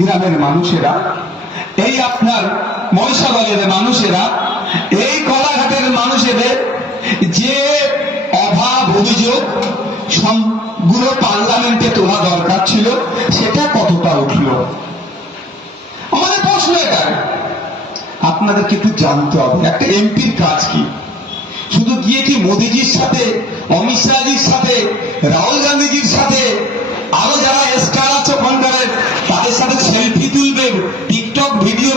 নন্দীগ্রামের মানুষেরা, এই আপনার মহিষাদলের মানুষেরা, এই কলাঘাটের মানুষেদের যে অভাব অভিযোগ সবগুলো পার্লামেন্টে তোলা দরকার ছিল, সেটা কতটা উঠল? আমাদের প্রশ্ন এটা। আপনাদেরকে একটু জানতে হবে একটা এমপির কাজ কি। শুধু গিয়ে কি মোদিজির সাথে, অমিত শাহজির সাথে, রাহুল গান্ধীজির সাথে, আরো যারা স্টার আছে ওখানকার, তাদের সাথে সেলফি তুলবে, টিকটক ভিডিও